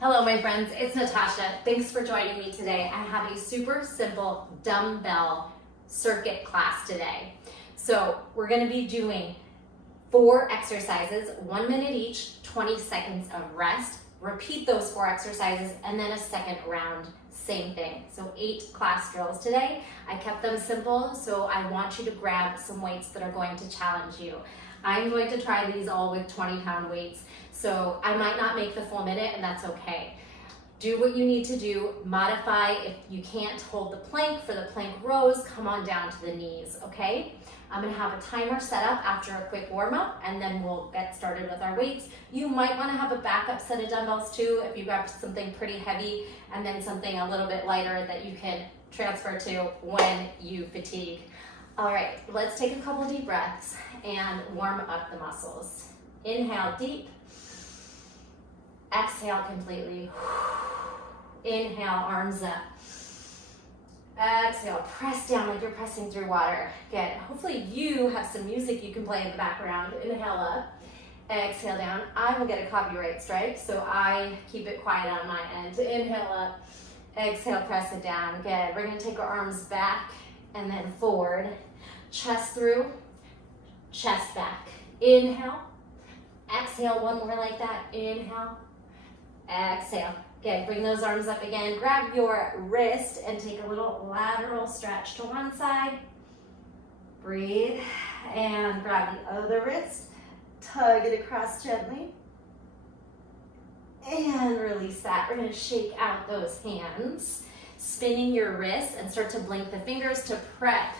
Hello my friends, it's Natasha. Thanks for joining me today. I have a super simple dumbbell circuit class today. So we're going to be doing 4 exercises, 1 minute each, 20 seconds of rest. Repeat those 4 exercises and then a second round, same thing. So 8 class drills today. I kept them simple, so I want you to grab some weights that are going to challenge you. I'm going to try these all with 20-pound weights. So I might not make the full minute, and that's okay. Do what you need to do, modify. If you can't hold the plank for the plank rows, come on down to the knees, okay? I'm gonna have a timer set up after a quick warm up, and then we'll get started with our weights. You might wanna have a backup set of dumbbells too, if you grab something pretty heavy, and then something a little bit lighter that you can transfer to when you fatigue. All right, let's take a couple deep breaths and warm up the muscles. Inhale deep. Exhale completely. Inhale, arms up. Exhale, press down like you're pressing through water. Good. Hopefully you have some music you can play in the background. Inhale up. Exhale down. I will get a copyright strike, so I keep it quiet on my end. Inhale up. Exhale, press it down. Good. We're going to take our arms back and then forward. Chest through, chest back. Inhale. Exhale, one more like that. Inhale. Exhale. Good. Bring those arms up again. Grab your wrist and take a little lateral stretch to one side. Breathe. And grab the other wrist. Tug it across gently. And release that. We're going to shake out those hands. Spinning your wrists and start to blink the fingers to prep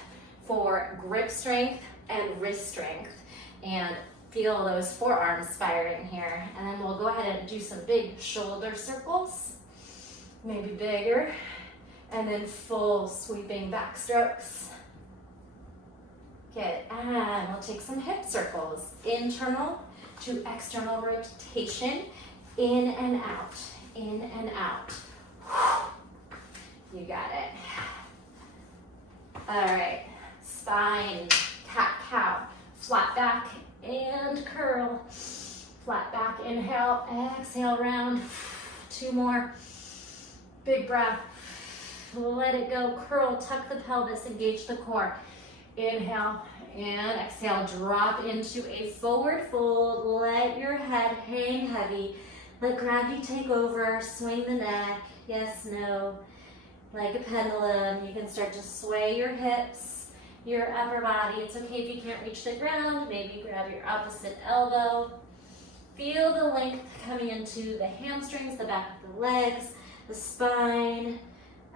for grip strength and wrist strength. And feel those forearms firing here. And then we'll go ahead and do some big shoulder circles, maybe bigger, and then full sweeping back strokes. Good, and we'll take some hip circles. Internal to external rotation, in and out, in and out. You got it. All right, spine, cat-cow, flat back, and curl. Flat back, inhale, exhale, round. 2 more. Big breath. Let it go, curl, tuck the pelvis, engage the core. Inhale and exhale, drop into a forward fold. Let your head hang heavy. Let gravity take over, swing the neck, yes, no. Like a pendulum, you can start to sway your hips, your upper body. It's okay if you can't reach the ground. Maybe grab your opposite elbow. Feel the length coming into the hamstrings, the back of the legs, the spine,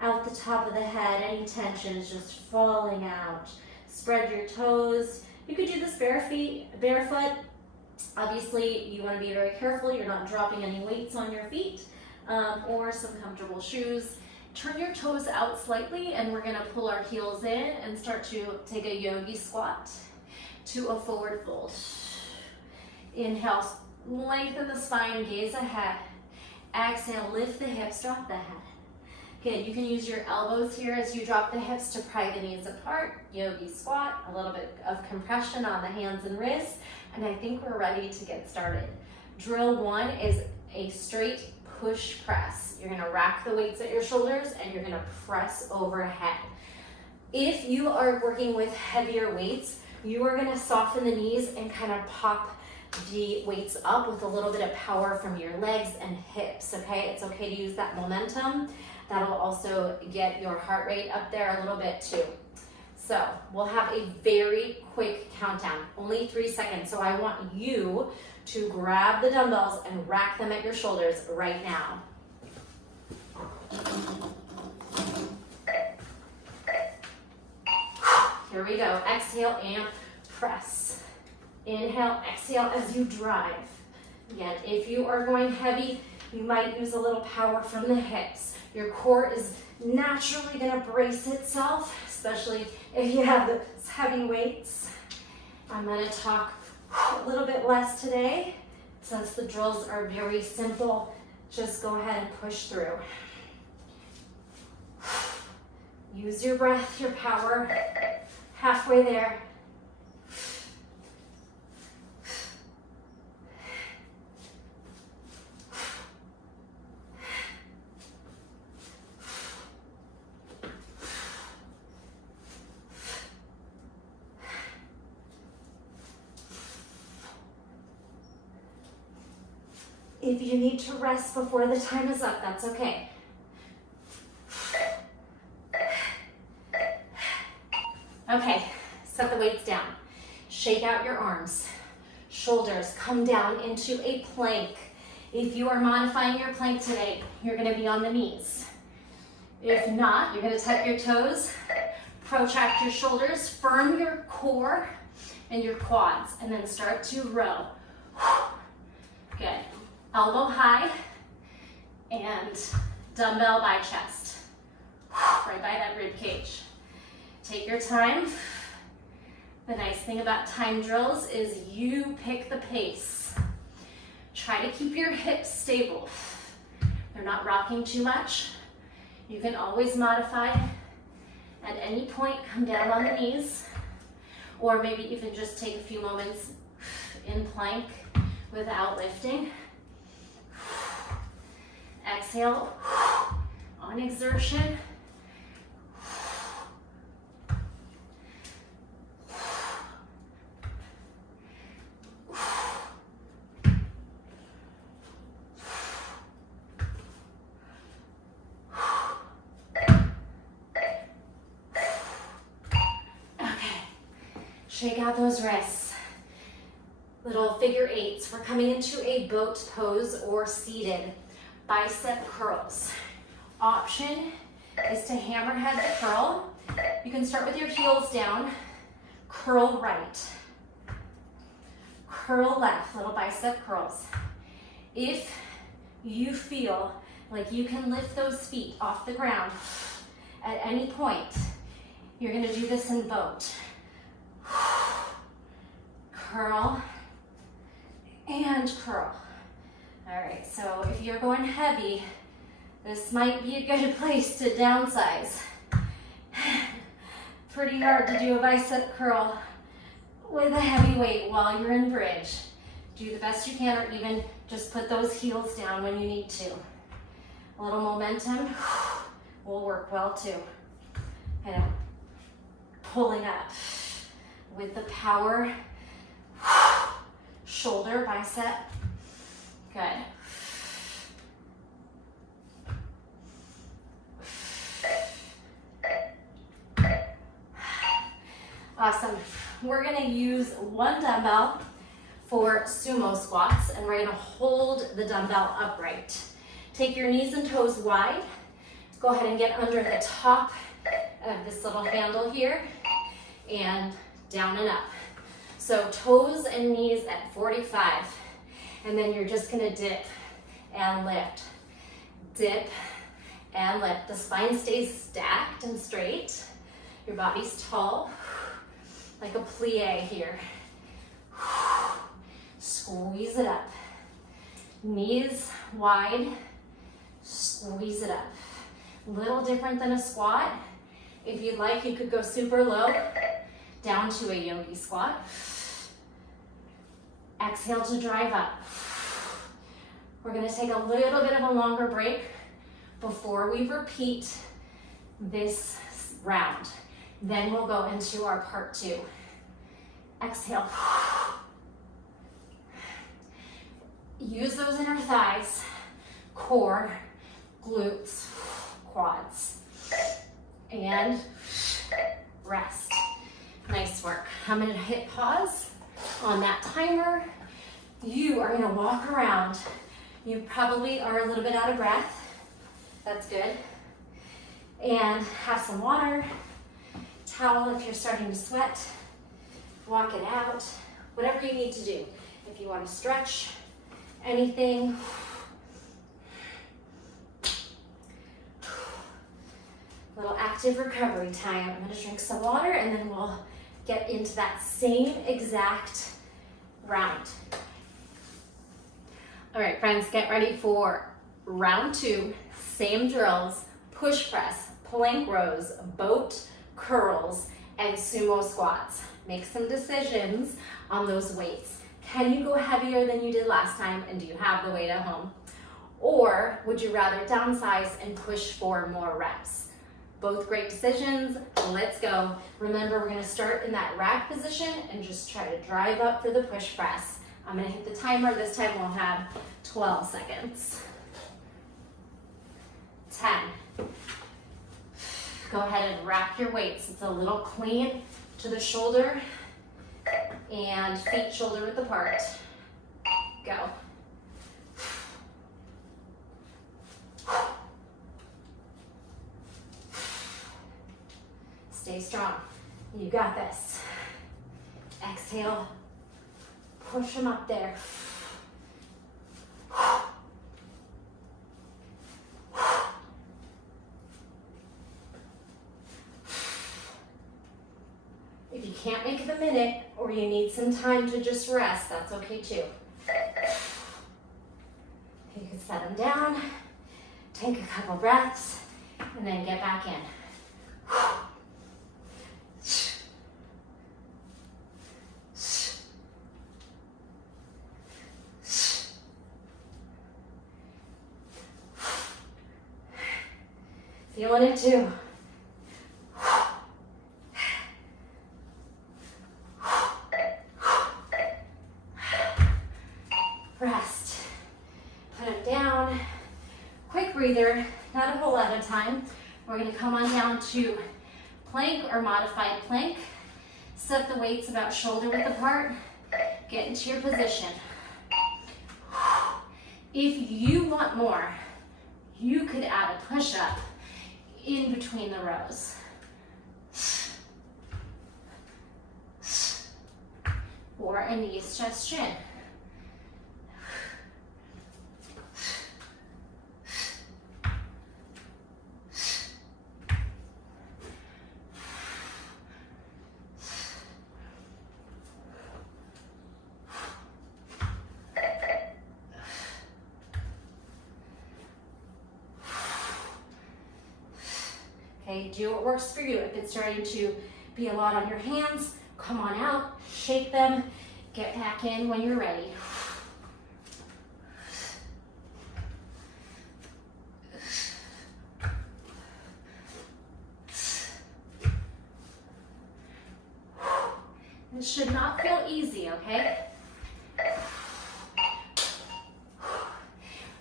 out the top of the head. Any tension is just falling out. Spread your toes. You could do this barefoot. Obviously, you want to be very careful. You're not dropping any weights on your feet or some comfortable shoes. Turn your toes out slightly, and we're going to pull our heels in and start to take a yogi squat to a forward fold. Inhale, lengthen the spine, gaze ahead. Exhale, lift the hips, drop the head. Good, you can use your elbows here as you drop the hips to pry the knees apart. Yogi squat, a little bit of compression on the hands and wrists, and I think we're ready to get started. Drill 1 is a straight push press. You're gonna rack the weights at your shoulders and you're gonna press overhead. If you are working with heavier weights, you are gonna soften the knees and kind of pop the weights up with a little bit of power from your legs and hips, okay? It's okay to use that momentum. That'll also get your heart rate up there a little bit too. So we'll have a very quick countdown, only 3 seconds. So I want you to grab the dumbbells and rack them at your shoulders right now. Here we go. Exhale and press. Inhale, exhale as you drive. Again, if you are going heavy, you might use a little power from the hips. Your core is naturally going to brace itself, especially if you have the heavy weights. I'm going to talk a little bit less today, since the drills are very simple. Just go ahead and push through. Use your breath, your power. Halfway there. If you need to rest before the time is up, that's okay. Okay, set the weights down. Shake out your arms. Shoulders come down into a plank. If you are modifying your plank today, you're gonna be on the knees. If not, you're gonna tuck your toes, protract your shoulders, firm your core and your quads, and then start to row. Good. Elbow high and dumbbell by chest. Right by that rib cage. Take your time. The nice thing about time drills is you pick the pace. Try to keep your hips stable. They're not rocking too much. You can always modify. At any point, come down on the knees, or maybe even just take a few moments in plank without lifting. Exhale on exertion. Shake out those wrists. Little figure eights. We're coming into a boat pose or seated. Bicep curls. Option is to hammerhead the curl. You can start with your heels down. Curl right. Curl left. Little bicep curls. If you feel like you can lift those feet off the ground at any point, you're going to do this in boat. Curl and curl. All right, so if you're going heavy, this might be a good place to downsize. Pretty hard to do a bicep curl with a heavy weight while you're in bridge. Do the best you can, or even just put those heels down when you need to. A little momentum will work well too. Kind of pulling up with the power. Shoulder, bicep. Good. Awesome. We're going to use one dumbbell for sumo squats, and we're going to hold the dumbbell upright. Take your knees and toes wide. Go ahead and get under the top of this little handle here, and down and up. So toes and knees at 45, and then you're just gonna dip and lift. Dip and lift. The spine stays stacked and straight. Your body's tall, like a plie here. Squeeze it up. Knees wide, squeeze it up. Little different than a squat. If you'd like, you could go super low, down to a yogi squat. Exhale to drive up. We're going to take a little bit of a longer break before we repeat this round. Then we'll go into our part 2. Exhale. Use those inner thighs, core, glutes, quads, and rest. Nice work. I'm going to hit pause on that timer. You are going to walk around. You probably are a little bit out of breath. That's good. And have some water, towel if you're starting to sweat, walk it out, whatever you need to do. If you want to stretch, anything. Little active recovery time. I'm going to drink some water and then we'll get into that same exact round. All right, friends, get ready for round 2. Same drills, push press, plank rows, boat curls, and sumo squats. Make some decisions on those weights. Can you go heavier than you did last time, and do you have the weight at home? Or would you rather downsize and push for more reps? Both great decisions. Let's go. Remember, we're going to start in that rack position and just try to drive up for the push press. I'm going to hit the timer. This time we'll have 12 seconds. 10. Go ahead and wrap your weights. It's a little clean to the shoulder and feet shoulder width apart. Go. Stay strong. You got this. Exhale. Push them up there. If you can't make the minute or you need some time to just rest, that's okay too. You can set them down, take a couple breaths, and then get back in. Feeling it too. Rest. Put it down. Quick breather, not a whole lot of time. We're going to come on down to plank or modified plank. Set the weights about shoulder width apart. Get into your position. If you want more, you could add a push-up in between the rows. Or a knees, chest, chin. Okay, do what works for you. If it's starting to be a lot on your hands, come on out, shake them, get back in when you're ready. This should not feel easy, okay?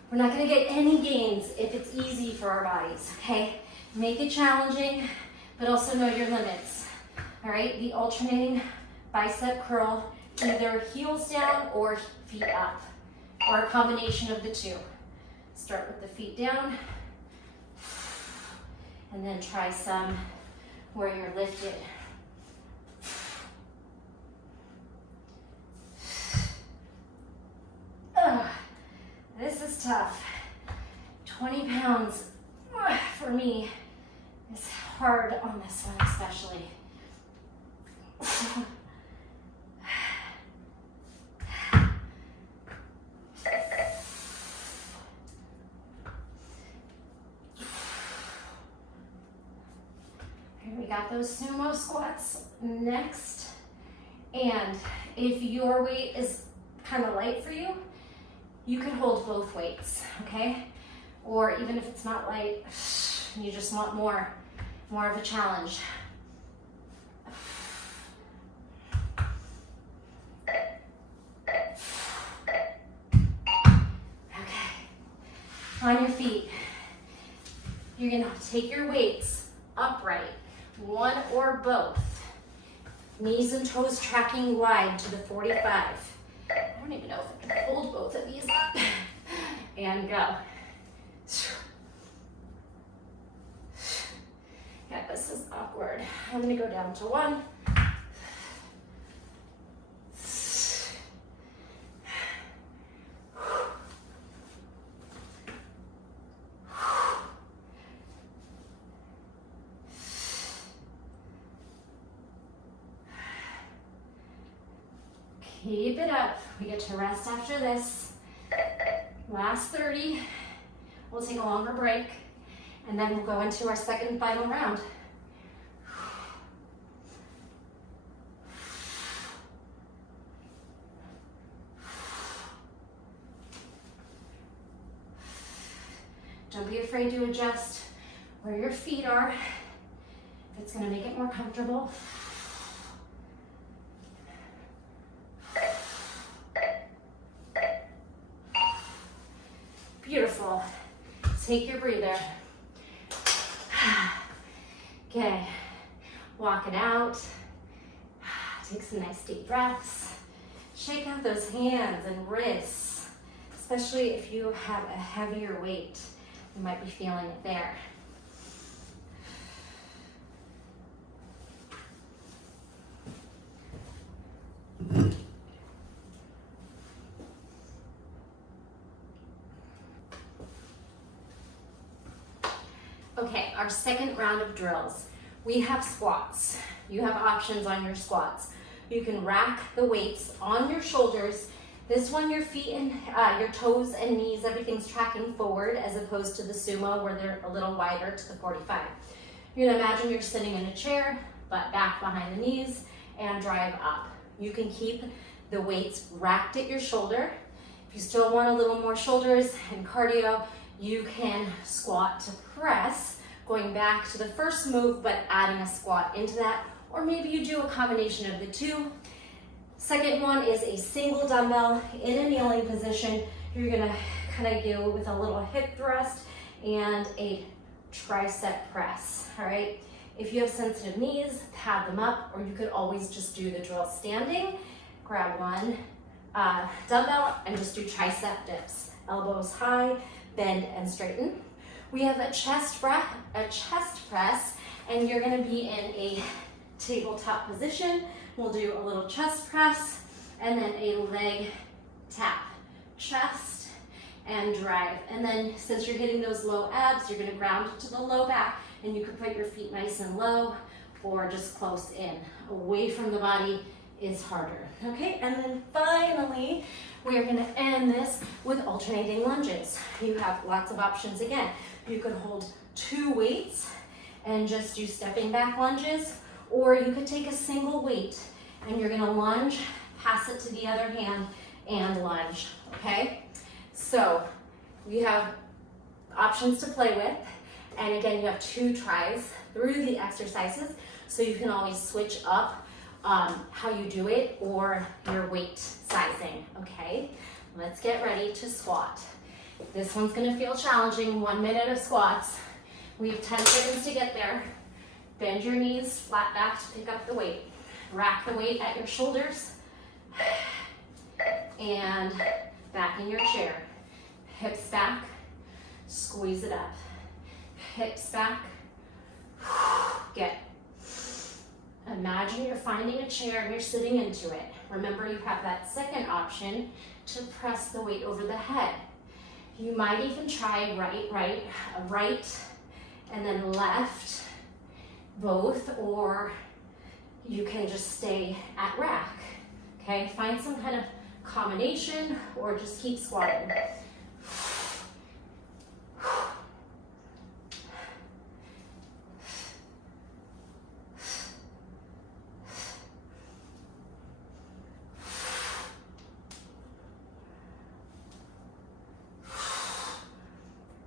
We're not gonna get any gains if it's easy for our bodies, okay? Make it challenging, but also know your limits. All right, the alternating bicep curl, either heels down or feet up, or a combination of the two. Start with the feet down, and then try some where you're lifted. This is tough. 20 pounds for me is hard on this one especially. We got those sumo squats next. And if your weight is kind of light for you, you can hold both weights, okay? Or even if it's not light, you just want more of a challenge. Okay, on your feet, you're gonna take your weights upright, one or both. Knees and toes tracking wide to the 45. I don't even know if I can hold both of these up. And go. Yeah, this is awkward. I'm gonna go down to 1. Keep it up. We get to rest after this. Last 30. We'll take a longer break, and then we'll go into our second and final round. Don't be afraid to adjust where your feet are. If it's going to make it more comfortable. Beautiful. Take your breather. Okay, walk it out. Take some nice deep breaths. Shake out those hands and wrists, especially if you have a heavier weight. You might be feeling it there. Okay, our second round of drills. We have squats. You have options on your squats. You can rack the weights on your shoulders. This one, your feet and your toes and knees, everything's tracking forward as opposed to the sumo where they're a little wider to the 45. You're gonna imagine you're sitting in a chair, butt back behind the knees, and drive up. You can keep the weights racked at your shoulder. If you still want a little more shoulders and cardio, you can squat to press, going back to the first move, but adding a squat into that, or maybe you do a combination of the two. Second one is a single dumbbell in a kneeling position. You're gonna kind of go with a little hip thrust and a tricep press, all right? If you have sensitive knees, pad them up, or you could always just do the drill standing. Grab one dumbbell and just do tricep dips. Elbows high, bend and straighten. We have a chest press, and you're gonna be in a tabletop position. We'll do a little chest press and then a leg tap, chest and drive. And then since you're hitting those low abs, you're gonna ground to the low back, and you can put your feet nice and low or just close in. Away from the body is harder, okay? And then finally, we are gonna end this with alternating lunges. You have lots of options again. You could hold 2 weights and just do stepping back lunges, or you could take a single weight and you're gonna lunge, pass it to the other hand, and lunge, okay? So we have options to play with, and again, you have 2 tries through the exercises, so you can always switch up how you do it or your weight sizing, okay? Let's get ready to squat. This one's gonna feel challenging, 1 minute of squats. We have 10 seconds to get there. Bend your knees, flat back to pick up the weight. Rack the weight at your shoulders and back in your chair. Hips back, squeeze it up. Hips back, get. Imagine you're finding a chair and you're sitting into it. Remember, you have that second option to press the weight over the head. You might even try right, and then left, both, or you can just stay at rack, okay? Find some kind of combination or just keep squatting.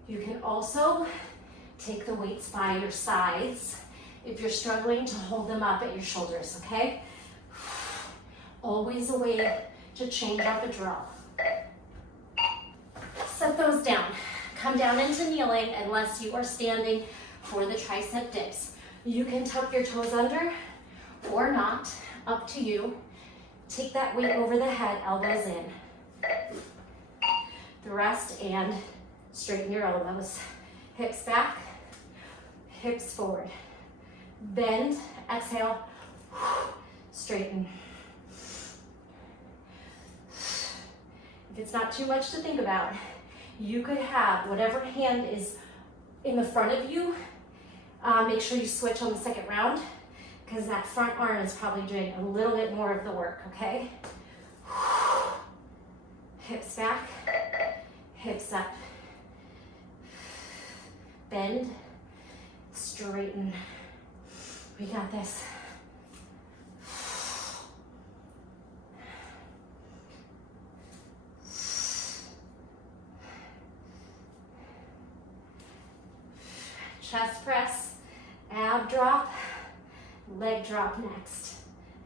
You can also take the weights by your sides if you're struggling to hold them up at your shoulders, okay? Always a way to change up a drill. Set those down. Come down into kneeling unless you are standing for the tricep dips. You can tuck your toes under or not, up to you. Take that weight over the head, elbows in. Thrust and straighten your elbows. Hips back, hips forward. Bend, exhale, straighten. If it's not too much to think about, you could have whatever hand is in the front of you. Make sure you switch on the second round, because that front arm is probably doing a little bit more of the work, okay? Hips back, hips up. Bend, straighten. We got this. Chest press, ab drop, leg drop next.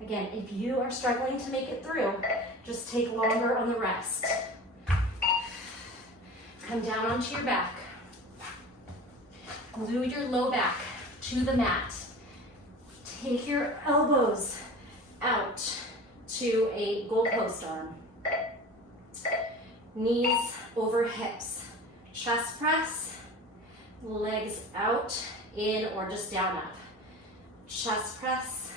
Again, if you are struggling to make it through, just take longer on the rest. Come down onto your back. Glue your low back to the mat. Take your elbows out to a goalpost arm. Knees over hips. Chest press, legs out, in, or just down, up. Chest press,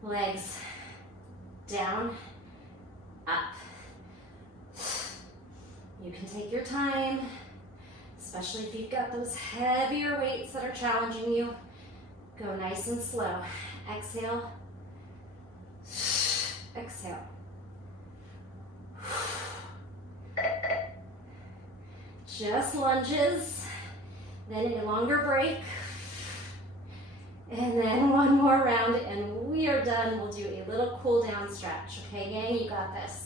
legs down, up. You can take your time, especially if you've got those heavier weights that are challenging you. Go nice and slow. Exhale, exhale. Just lunges, then a longer break, and then one more round, and we are done. We'll do a little cool down stretch, okay, gang? You got this.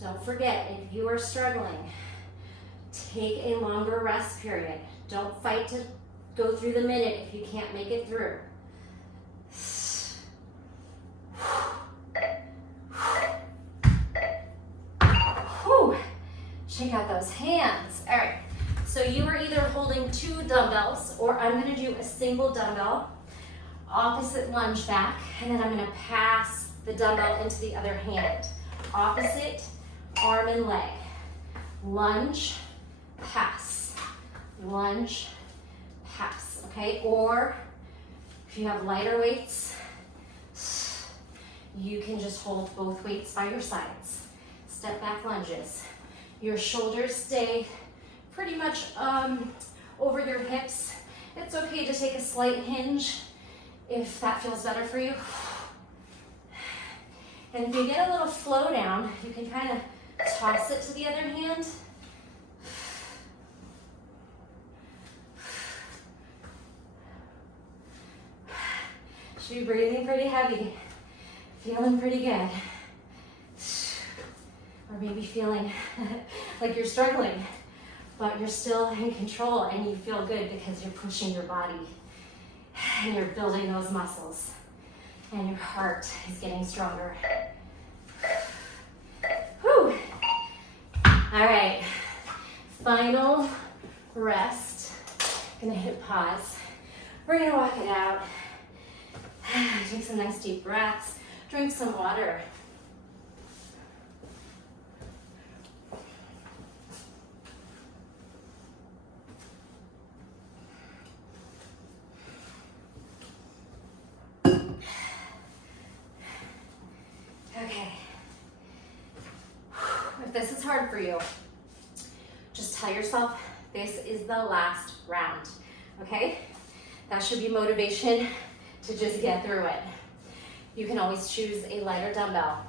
Don't forget, if you are struggling, take a longer rest period. Don't fight to go through the minute if you can't make it through. Whew. Check out those hands. All right, so you are either holding 2 dumbbells, or I'm gonna do a single dumbbell, opposite lunge back, and then I'm gonna pass the dumbbell into the other hand. Opposite arm and leg. Lunge, pass. Lunge, pass, okay? Or if you have lighter weights, you can just hold both weights by your sides. Step back lunges. Your shoulders stay pretty much over your hips. It's okay to take a slight hinge if that feels better for you. And if you get a little flow down, you can kind of toss it to the other hand. Should be breathing pretty heavy, feeling pretty good. Or maybe feeling like you're struggling, but you're still in control and you feel good because you're pushing your body and you're building those muscles and your heart is getting stronger. Whew. All right, final rest. Gonna hit pause. We're gonna walk it out. Take some nice deep breaths. Drink some water. Okay. If this is hard for you, just tell yourself this is the last round, okay? That should be motivation to just get through it. You can always choose a lighter dumbbell.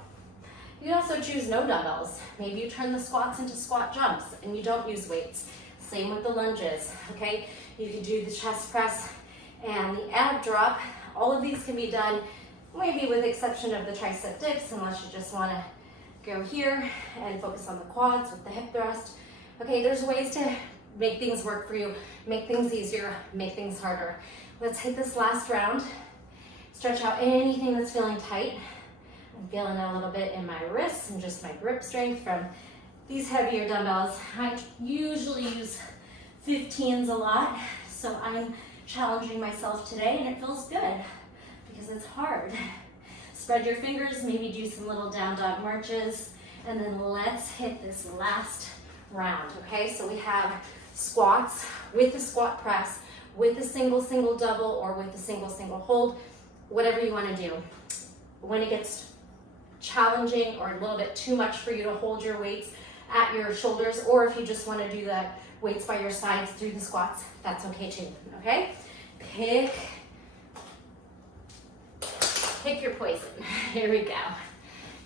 You can also choose no dumbbells. Maybe you turn the squats into squat jumps and you don't use weights. Same with the lunges, okay? You can do the chest press and the ab drop. All of these can be done, maybe with the exception of the tricep dips, unless you just wanna go here and focus on the quads with the hip thrust. Okay, there's ways to make things work for you, make things easier, make things harder. Let's hit this last round. Stretch out anything that's feeling tight. I'm feeling it a little bit in my wrists and just my grip strength from these heavier dumbbells. I usually use 15s a lot, so I'm challenging myself today and it feels good because it's hard. Spread your fingers, maybe do some little down dog marches, and then let's hit this last round, okay? So we have squats with the squat press, with a single double, or with a single hold, whatever you wanna do. When it gets challenging or a little bit too much for you to hold your weights at your shoulders, or if you just wanna do the weights by your sides through the squats, that's okay too, okay? Pick your poison. Here we go.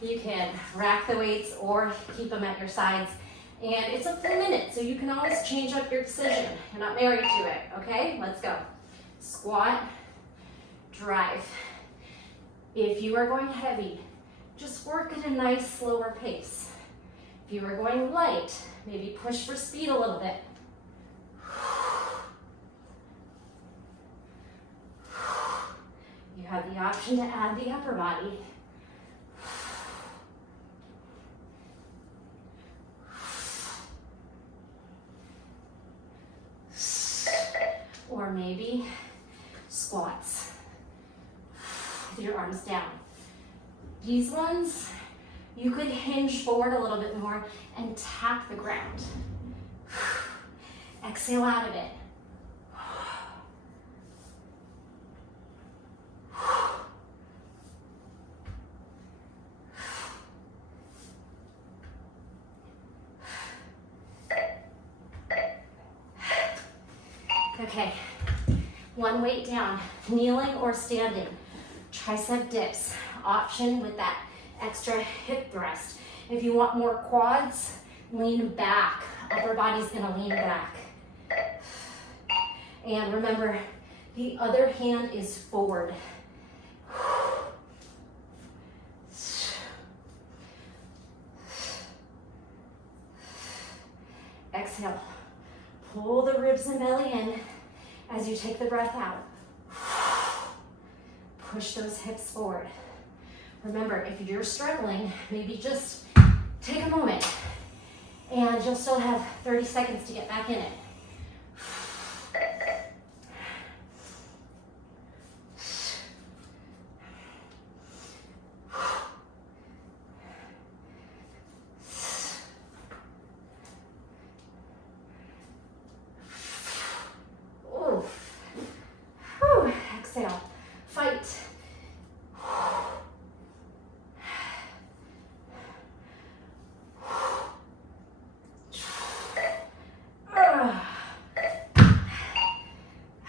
You can rack the weights or keep them at your sides. And it's up to the minute, so you can always change up your decision. You're not married to it, okay? Let's go. Squat, drive. If you are going heavy, just work at a nice, slower pace. If you are going light, maybe push for speed a little bit. You have the option to add the upper body. or maybe squats with your arms down. These ones, you could hinge forward a little bit more and tap the ground. Exhale out of it. Okay, one weight down, kneeling or standing. Tricep dips, option with that extra hip thrust. If you want more quads, lean back. Upper body's gonna lean back. And remember, the other hand is forward. Exhale. Pull the ribs and belly in as you take the breath out. Push those hips forward. Remember, if you're struggling, maybe just take a moment and you'll still have 30 seconds to get back in it. Exhale, fight.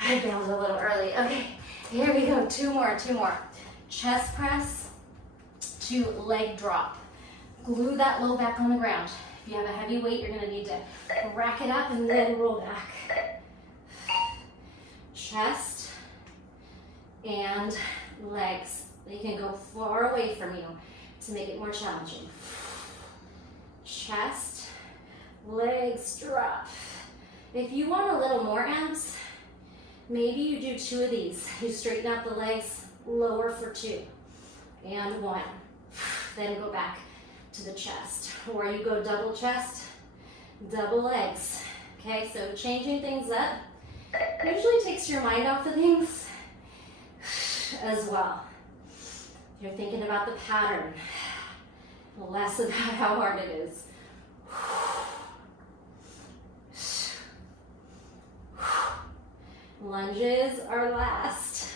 I bailed a little early. Okay, here we go. Two more. Chest press to leg drop. Glue that low back on the ground. If you have a heavy weight, you're gonna need to rack it up and then roll back. Chest and legs. They can go far away from you to make it more challenging. Chest, legs drop. If you want a little more abs, maybe you do 2 of these. You straighten out the legs, lower for 2, and 1. Then go back to the chest. Or you go double chest, double legs. Okay, so changing things up usually takes your mind off of things as well. You're thinking about the pattern, less about how hard it is. Lunges are last.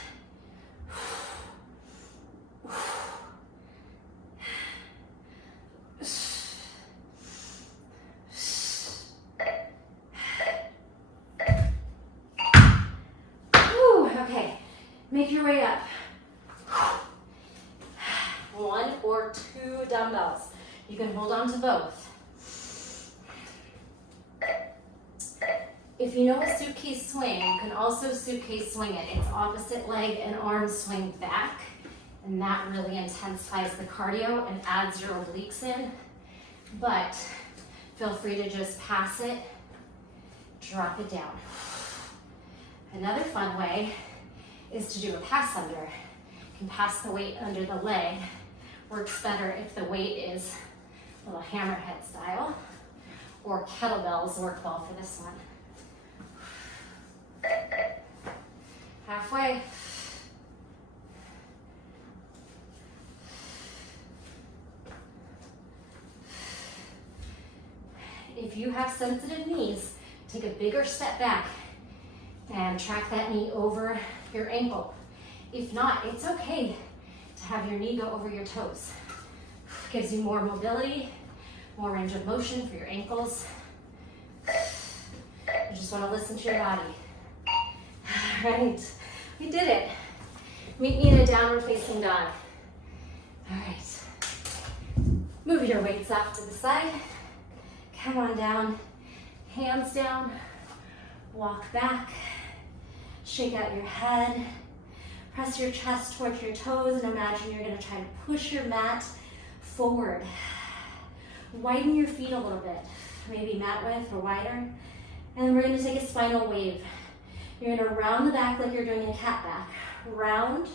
Okay, make your way up. 1 or 2 dumbbells. You can hold on to both. If you know a suitcase swing, you can also suitcase swing it. It's opposite leg and arm swing back, and that really intensifies the cardio and adds your obliques in. But feel free to just pass it, drop it down. Another fun way is to do a pass under. You can pass the weight under the leg. Works better if the weight is a little hammerhead style, or kettlebells work well for this one. Halfway. If you have sensitive knees, take a bigger step back and track that knee over your ankle. If not, it's okay to have your knee go over your toes. Gives you more mobility, more range of motion for your ankles. You just want to listen to your body. All right, we did it. Meet me in a downward facing dog. All right, move your weights off to the side. Come on down, hands down, walk back, shake out your head, press your chest towards your toes, and imagine you're gonna try to push your mat forward. Widen your feet a little bit, maybe mat width or wider, and we're gonna take a spinal wave. You're gonna round the back like you're doing a cat back. Round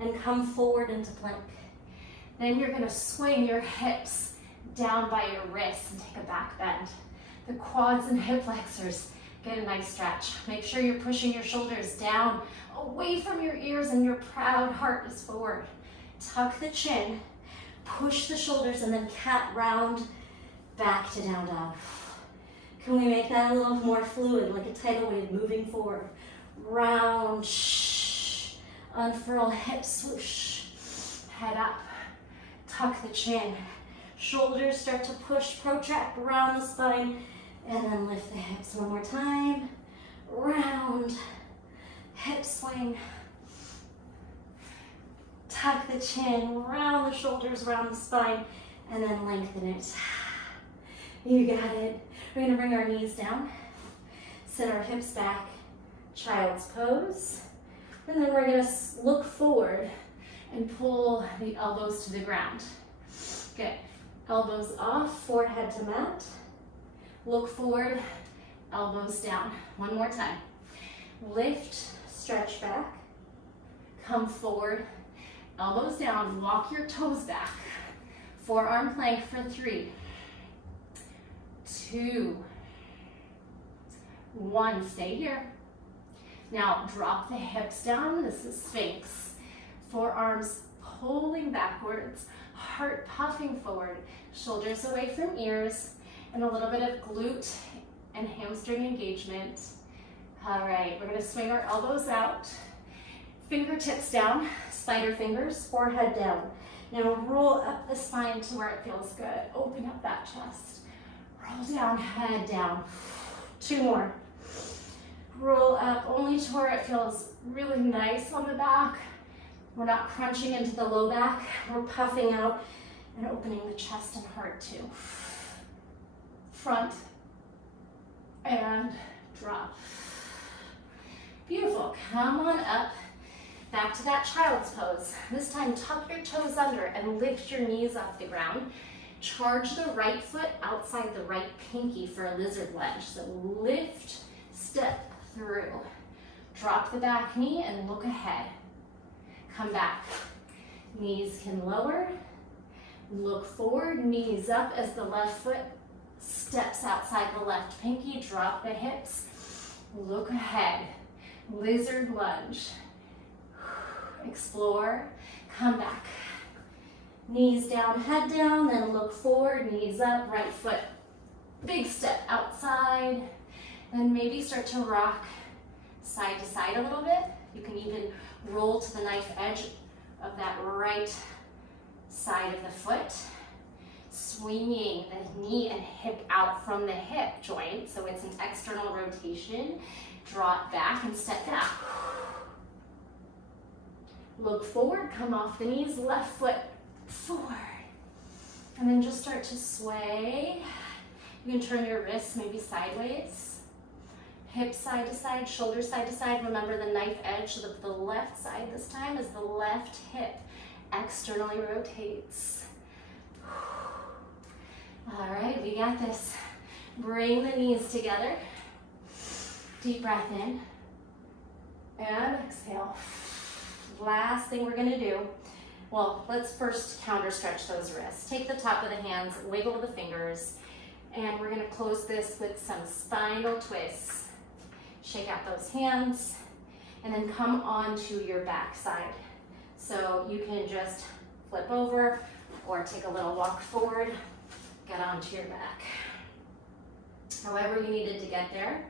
and come forward into plank. Then you're gonna swing your hips down by your wrists and take a back bend. The quads and hip flexors Get a nice stretch. Make sure you're pushing your shoulders down, away from your ears, and your proud heart is forward. Tuck the chin, push the shoulders, and then cat round back to down dog. Can we make that a little more fluid, like a tidal wave moving forward? Round, shh. Unfurl, hip swoosh. Head up, tuck the chin. Shoulders start to push, protract around the spine, and then lift the hips one more time. Round, hip swing. Tuck the chin, round the shoulders, round the spine, and then lengthen it. You got it. We're gonna bring our knees down, sit our hips back, child's pose, and then we're gonna look forward and pull the elbows to the ground. Good. Elbows off, forehead to mat. Look forward, elbows down. One more time. Lift, stretch back. Come forward, elbows down. Walk your toes back. Forearm plank for 3, 2, 1. Stay here. Now drop the hips down. This is Sphinx. Forearms pulling backwards, heart puffing forward, shoulders away from ears, and a little bit of glute and hamstring engagement. All right, we're gonna swing our elbows out, fingertips down, spider fingers, forehead down. Now roll up the spine to where it feels good. Open up that chest. Roll down, head down. 2 more. Roll up only to where it feels really nice on the back. We're not crunching into the low back. We're puffing out and opening the chest and heart too. Front and drop. Beautiful. Come on up. Back to that child's pose. This time, tuck your toes under and lift your knees off the ground. Charge the right foot outside the right pinky for a lizard lunge. So lift, step through. Drop the back knee and look ahead. Come back. Knees can lower. Look forward, knees up as the left foot steps outside the left pinky. Drop the hips. Look ahead. Lizard lunge. Explore. Come back. Knees down, head down, then look forward, knees up, right foot. Big step outside. Then maybe start to rock side to side a little bit. You can even roll to the knife edge of that right side of the foot. Swinging the knee and hip out from the hip joint, so it's an external rotation. Draw it back and step back. Look forward, come off the knees, left foot forward. And then just start to sway. You can turn your wrists maybe sideways. Hips side to side, shoulders side to side. Remember the knife edge of the left side this time is the left hip. Externally rotates. All right, we got this. Bring the knees together. Deep breath in. And exhale. Last thing we're gonna do, well, let's first counter stretch those wrists. Take the top of the hands, wiggle the fingers, and we're gonna close this with some spinal twists. Shake out those hands, and then come onto your back side. So you can just flip over or take a little walk forward, get onto your back. However you needed to get there.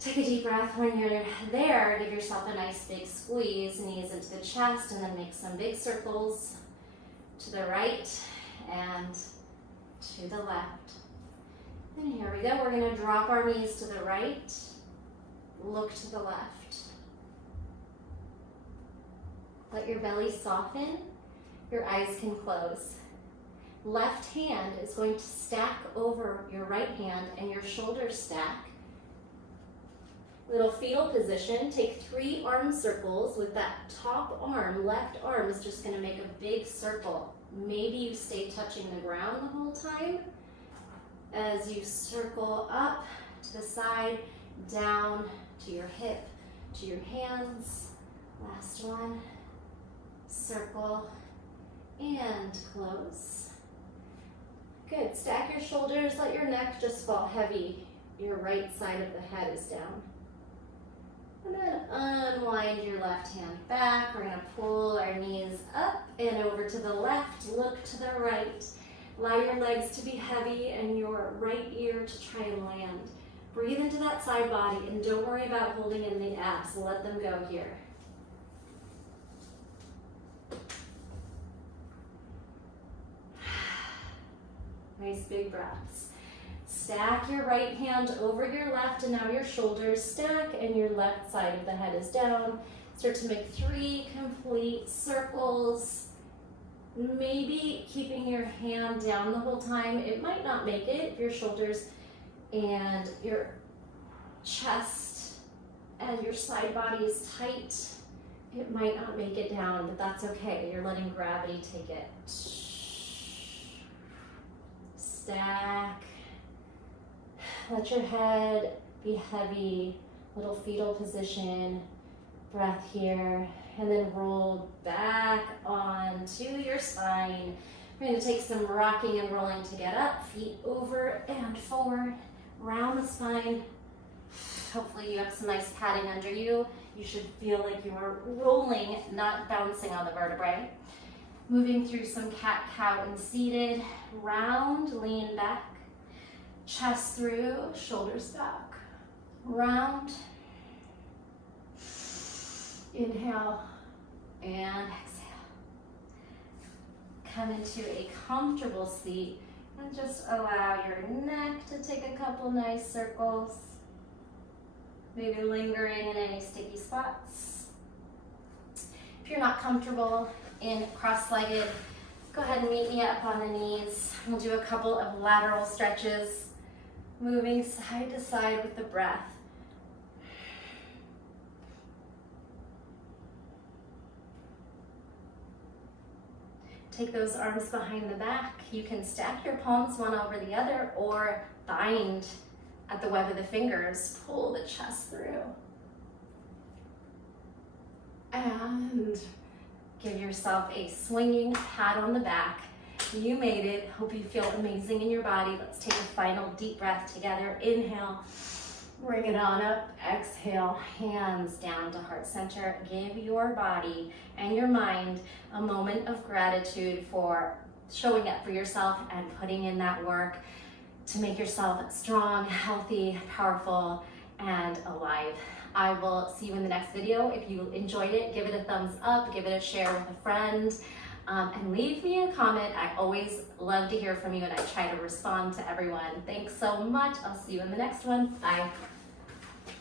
Take a deep breath. When you're there, give yourself a nice big squeeze, knees into the chest, and then make some big circles to the right and to the left. And here we go. We're going to drop our knees to the right, look to the left. Let your belly soften. Your eyes can close. Left hand is going to stack over your right hand and your shoulders stack. Little fetal position. Take 3 arm circles with that top arm, left arm is just going to make a big circle. Maybe you stay touching the ground the whole time as you circle up to the side, down to your hip, to your hands. Last one. Circle and close. Good. Stack your shoulders. Let your neck just fall heavy your right side of the head is down. And then unwind your left hand back. We're gonna pull our knees up and over to the left, look to the right. Allow your legs to be heavy and your right ear to try and land. Breathe into that side body and don't worry about holding in the abs. Let them go here. Nice big breaths. Stack your right hand over your left and now your shoulders stack and your left side of the head is down. Start to make 3 complete circles. Maybe keeping your hand down the whole time. It might not make it if your shoulders and your chest and your side body is tight. It might not make it down, but that's okay. You're letting gravity take it. Stack. Let your head be heavy, little fetal position, breath here, and then roll back onto your spine. We're going to take some rocking and rolling to get up, feet over and forward, round the spine. Hopefully you have some nice padding under you. You should feel like you are rolling, not bouncing on the vertebrae. Moving through some cat-cow and seated, round, lean back. Chest through, shoulders back, round, inhale, and exhale. Come into a comfortable seat and just allow your neck to take a couple nice circles, maybe lingering in any sticky spots. If you're not comfortable in cross-legged, go ahead and meet me up on the knees. We'll do a couple of lateral stretches. Moving side to side with the breath. Take those arms behind the back. You can stack your palms one over the other or bind at the web of the fingers. Pull the chest through. And give yourself a swinging pat on the back. You made it. Hope you feel amazing in your body. Let's take a final deep breath together. Inhale, bring it on up. Exhale, hands down to heart center. Give your body and your mind a moment of gratitude for showing up for yourself and putting in that work to make yourself strong, healthy, powerful, and alive. I will see you in the next video. If you enjoyed it, give it a thumbs up, give it a share with a friend. And leave me a comment. I always love to hear from you and I try to respond to everyone. Thanks so much. I'll see you in the next one. Bye.